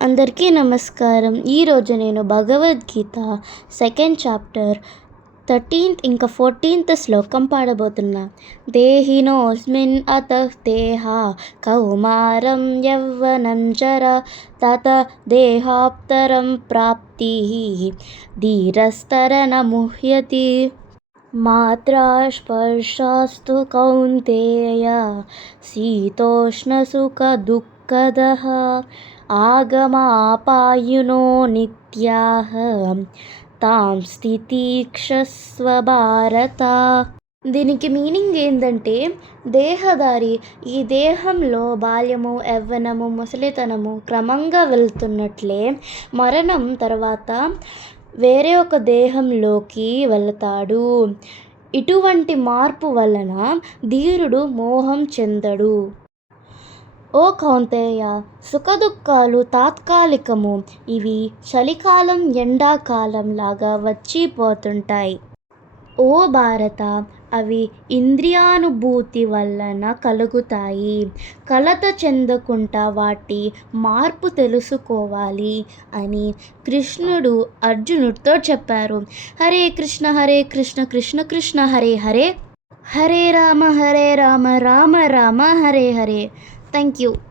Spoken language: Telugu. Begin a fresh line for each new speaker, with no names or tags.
అందరికీ నమస్కారం. ఈరోజు నేను భగవద్గీత సెకండ్ చాప్టర్ థర్టీన్త్ ఇంకా ఫోర్టీన్త్ శ్లోకం పాడబోతున్నా. దేహినోస్మిన్ అత దేహ కౌమారం యవ్వనం జర తత దేహాప్తరం ప్రాప్తి ధీరస్తరణ ముహ్యతి మాత్రా స్పర్శాస్తు కౌంతేయ శీతోష్ణసుఖదుఃఖదः ఆగమాపాయునో నిత్యాహ తాం స్థితీక్షస్వ భారత దీనికి మీనింగ్ ఏంటంటే దేహదారి ఈ దేహంలో బాల్యము యవ్వనము ముసలితనము క్రమంగా వెళ్తున్నట్లే మరణం తర్వాత వేరే ఒక దేహంలోకి వెళతాడు. ఇటువంటి మార్పు వలన ధీరుడు మోహం చెందడు. ఓ కౌంతేయ సుఖదుఖాలు తాత్కాలికము. ఇవి చలికాలం ఎండాకాలం లాగా వచ్చిపోతుంటాయి ఓ భారత అవి ఇంద్రియానుభూతి వలన కలుగుతాయి. కలత చెందకుండా వాటి మార్పు తెలుసుకోవాలి అని కృష్ణుడు అర్జునుడితో చెప్పారు. హరే కృష్ణ హరే కృష్ణ కృష్ణ కృష్ణ హరే హరే. హరే రామ హరే రామ రామ రామ హరే హరే. Thank you.